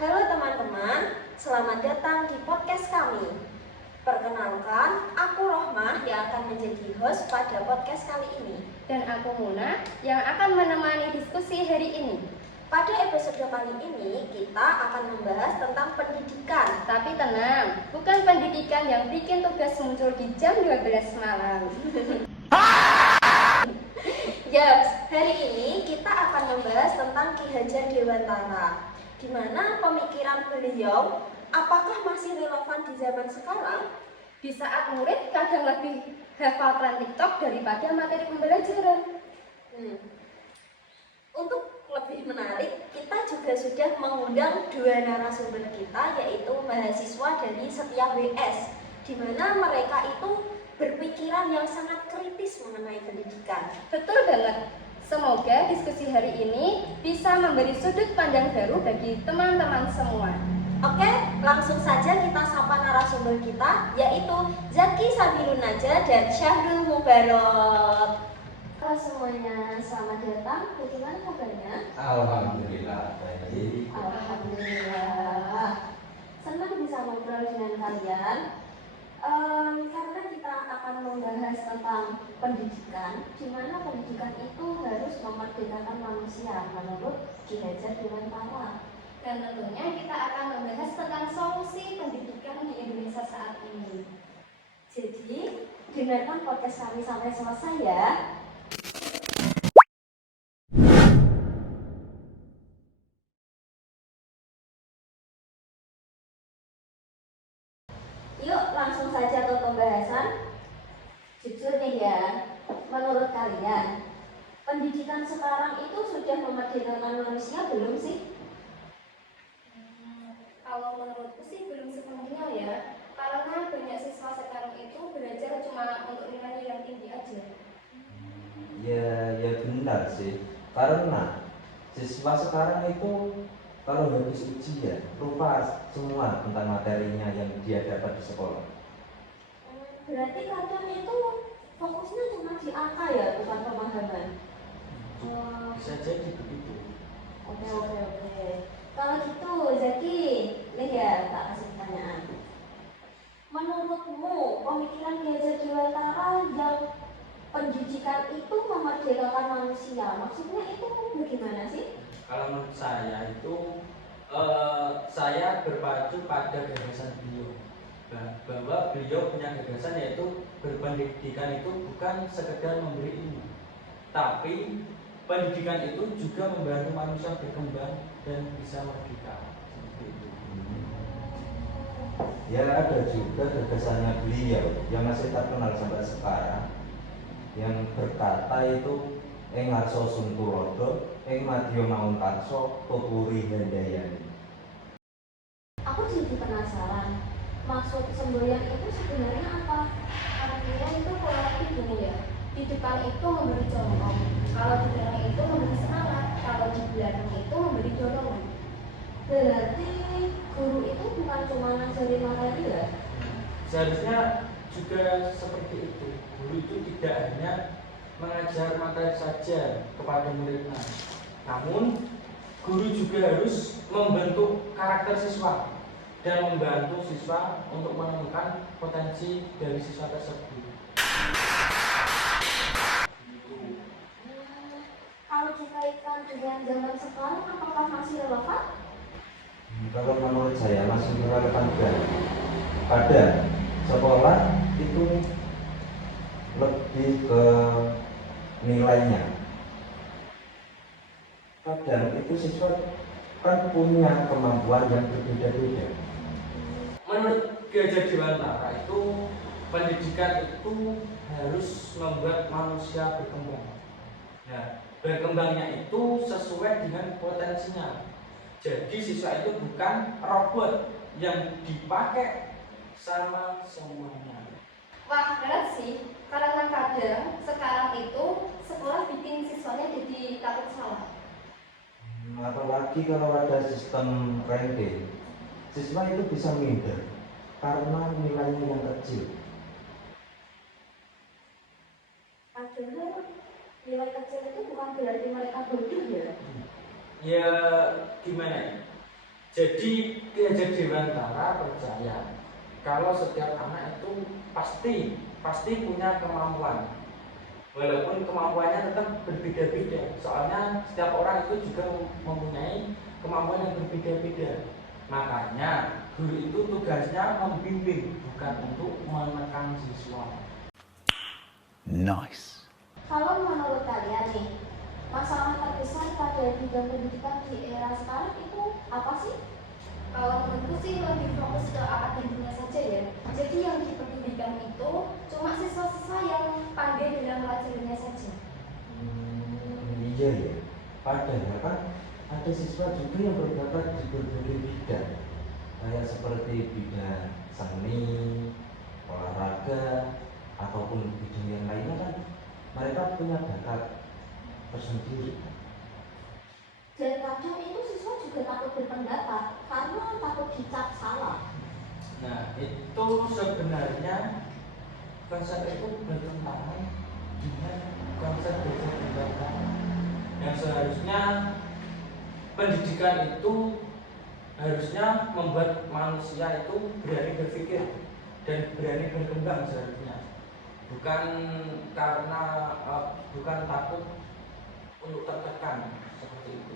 Halo teman-teman, selamat datang di podcast kami. Perkenalkan, aku Rohmah yang akan menjadi host pada podcast kali ini. Dan aku Muna yang akan menemani diskusi hari ini. Pada episode kali ini, kita akan membahas tentang pendidikan. Tapi tenang, bukan pendidikan yang bikin tugas muncul di jam 12 malam. Yaps, hari ini kita akan membahas tentang Ki Hajar Dewantara. Di mana pemikiran beliau apakah masih relevan di zaman sekarang? Di saat murid kadang lebih hafal tren TikTok daripada materi pembelajaran. Untuk lebih menarik, kita juga sudah mengundang dua narasumber kita, yaitu mahasiswa dari Setia WS, di mana mereka itu berpikiran yang sangat kritis mengenai pendidikan. Betul banget. Semoga diskusi hari ini bisa memberi sudut pandang baru bagi teman-teman semua. Oke, langsung saja kita sapa narasumber kita, yaitu Zaki Sabilun Naja dan Syahrul Mubarok. Halo semuanya, selamat datang. Bagaimana kabarnya? Alhamdulillah baik. Alhamdulillah. Senang bisa ngobrol dengan kalian. Karena kita akan membahas tentang pendidikan, di mana pendidikan itu harus memerdekakan manusia menurut Ki Hajar Dewantara. Dan tentunya kita akan membahas tentang solusi pendidikan di Indonesia saat ini. Jadi, dengarkan podcast kami sampai selesai ya. Yuk langsung saja ke pembahasan. Jujur nih ya, menurut kalian, pendidikan sekarang itu sudah memerdekakan manusia belum sih? Kalau menurutku sih belum sepenuhnya ya, karena banyak siswa sekarang itu belajar cuma untuk nilai yang tinggi aja. Ya benar sih. Karena siswa sekarang itu kalau habis ujian lupa semua tentang materinya yang dia dapat di sekolah. Berarti kadang itu fokusnya cuma di angka ya, bukan pemahaman. Bisa jadi begitu. Oke. Kalau gitu, Zaki, nih ya, tak kasih pertanyaan. Menurutmu, pemikiran Ki Hajar Dewantara yang pendidikan itu memerdekakan manusia, maksudnya itu bagaimana sih? Kalau menurut saya itu saya berpacu pada gagasan beliau bahwa beliau punya gagasan yaitu berpendidikan itu bukan sekedar memberi ilmu, tapi pendidikan itu juga membantu manusia berkembang dan bisa merdeka. Seperti itu. Ya ada juga gagasannya beliau yang masih terkenal sampai sekarang, yang berkata itu Engarso Sunturodo, Eng Madyo Mauntarso, Tuturi Handayani. Aku jadi penasaran, maksud semboyan itu sebenarnya apa? Artinya itu kurang lebih gini ya, di depan itu memberi contoh, kalau di belakang itu memberi semangat, kalau di belakang itu memberi dorongan. Berarti guru itu bukan cuma ngajarin materi ya? Seharusnya juga seperti itu. Guru itu tidak hanya mengajar materi saja kepada muridnya, namun guru juga harus membentuk karakter siswa dan membantu siswa untuk menemukan potensi dari siswa tersebut. Kalau dikaitkan dengan zaman sekarang, apakah masih relevan? Kalau menurut saya masih relevan pada sekolah itu lebih ke nilainya. Kadang itu siswa kan punya kemampuan yang berbeda-beda. Menurut Ki Hajar Dewantara itu pendidikan itu harus membuat manusia berkembang. Nah, berkembangnya itu sesuai dengan potensinya. Jadi siswa itu bukan robot yang dipakai sama semuanya. Wah, berat sih, karena kadang sekarang itu sekolah bikin siswanya jadi takut salah. Apalagi kalau ada sistem ranking, siswa itu bisa minder karena nilainya yang kecil. Padahal nilai kecil itu bukan berarti mereka bodoh ya? Ya gimana ya? Jadi Ki Hajar Dewantara percaya kalau setiap anak itu pasti punya kemampuan, walaupun kemampuannya tetap berbeda-beda. Soalnya setiap orang itu juga mempunyai kemampuan yang berbeda-beda. Makanya guru itu tugasnya membimbing, bukan untuk menekan siswa. Nice. Kalau menurut kalian nih, masalah terbesar pada bidang pendidikan di era sekarang itu apa sih? Kalau menurutku sih lebih fokus ke akademiknya saja ya. Jadi yang diperdulikan itu cuma siswa-siswa yang pandai dalam belajarnya saja. Iya ya. Padahal kan ada siswa juga yang berbakat di berbagai bidang, kayak seperti bidang seni, olahraga, ataupun bidang yang lainnya kan mereka punya bakat tersendiri. Dan kadang itu siswa juga takut berpendapat karena takut dicap salah. Nah, itu sebenarnya konsep itu bertentangan dengan konsep belajar mengajar. Yang seharusnya pendidikan itu harusnya membuat manusia itu berani berpikir dan berani berkembang seharusnya. Bukan karena bukan takut untuk tertekan seperti itu.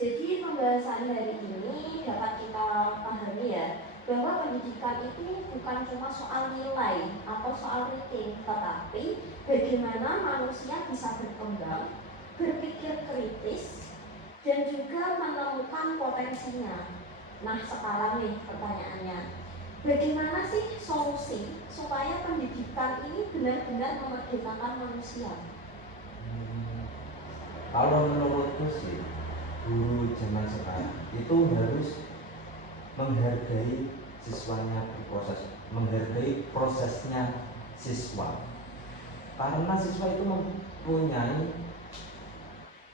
Jadi pembahasan hari ini dapat kita pahami ya, bahwa pendidikan itu bukan cuma soal nilai atau soal rating, tetapi bagaimana manusia bisa berkembang, berpikir kritis, dan juga menemukan potensinya. Nah, sekarang nih pertanyaannya, bagaimana sih solusi supaya pendidikan ini benar-benar memerdekakan manusia? Kalau menurutku sih, guru zaman sekarang itu harus menghargai siswanya berproses, menghargai prosesnya siswa. Karena siswa itu mempunyai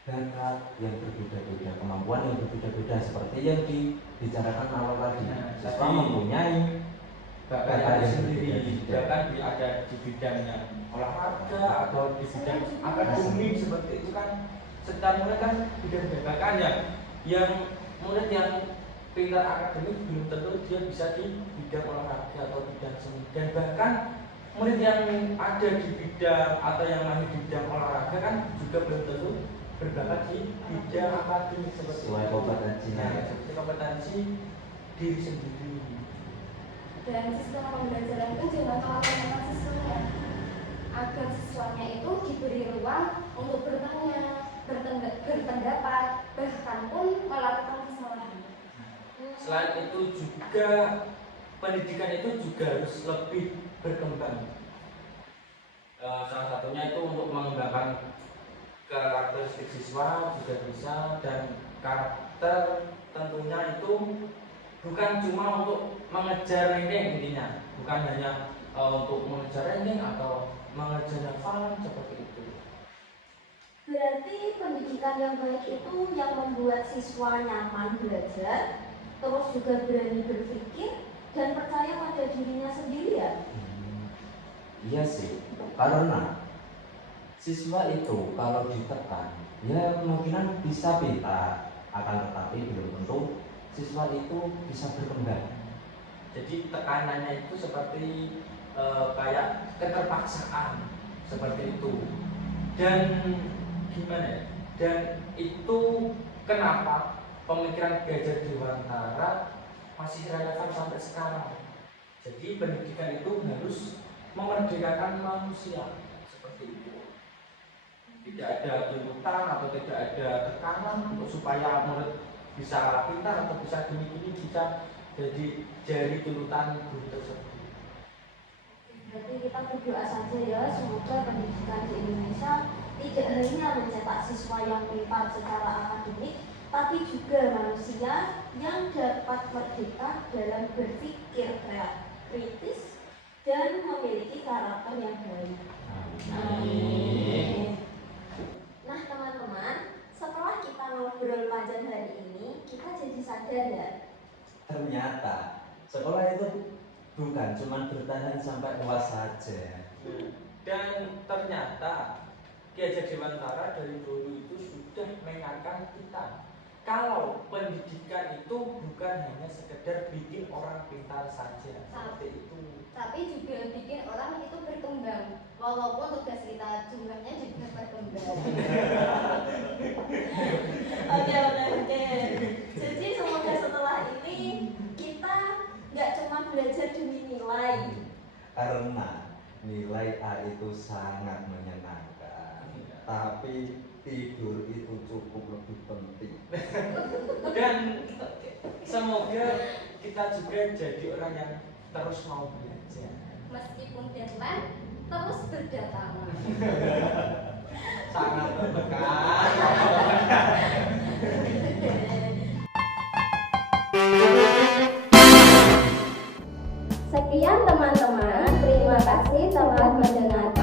bakat yang berbeda-beda, kemampuan yang berbeda-beda seperti yang dibicarakan awal tadi. Siswa mempunyai Bakat yang sendiri, bahkan ada di bidang yang olahraga atau di bidang akademik seperti itu kan. Setiap murid kan bidang bakat yang murid yang pintar akademik belum tentu dia bisa di bidang olahraga atau bidang seni, dan bahkan murid yang ada di bidang atau yang mahir di bidang olahraga kan juga belum tentu berbakat di bidang akademik seperti sesuai kompetensinya. seperti kompetensi diri sendiri. Dan sistem pembelajaran itu jangan kalah dengan siswanya, agar siswanya itu diberi ruang untuk bertanya, berpendapat, bahkan pun melakukan kesalahan. Selain itu juga pendidikan itu juga harus lebih berkembang. Salah satunya itu untuk mengembangkan karakteristik siswa juga bisa, dan karakter tentunya itu bukan cuma untuk mengejar ranking intinya, bukan hanya untuk mengejar ranking atau mengejar hafalan seperti itu. Berarti pendidikan yang baik itu yang membuat siswa nyaman belajar, terus juga berani berpikir dan percaya pada dirinya sendiri ya? Iya sih, karena siswa itu kalau ditekan, ya kemungkinan bisa pintar, akan tetapi belum tentu siswa itu bisa berkembang. Jadi tekanannya itu seperti kayak keterpaksaan seperti itu. Dan gimana ya? Dan itu kenapa pemikiran Ki Hajar Dewantara masih relevan sampai sekarang. Jadi pendidikan itu harus memerdekakan manusia seperti itu. Tidak ada tuntutan atau tidak ada tekanan untuk supaya murid bisa pintar atau bisa gini-gini, bisa jadi tuntutan guru tersebut. Berarti kita berdoa saja ya, semoga pendidikan di Indonesia tidak hanya mencetak siswa yang pintar secara akademik, tapi juga manusia yang dapat merdeka dalam berpikir kritis dan memiliki karakter yang baik. Amin. Nah teman-teman, setelah kita ngobrol panjang hari ini, kita jadi sadar ya, Ternyata sekolah itu bukan cuma bertahan sampai UAS saja. Dan ternyata Ki Hajar Dewantara dari dulu itu sudah mengingatkan kita kalau pendidikan itu bukan hanya sekedar bikin orang pintar saja, seperti itu. Tapi juga bikin orang itu berkembang, walaupun tugas kita jumlahnya juga berkembang. Oke. Jadi semoga setelah ini kita nggak cuma belajar demi nilai. Karena nilai A itu sangat menyenangkan, tapi tidur itu cukup lebih penting. Dan semoga kita juga jadi orang yang terus mau belajar. Meskipun deadline terus berdatangan. Sangat berbekas. Sekian teman-teman, terima kasih telah mendengarkan.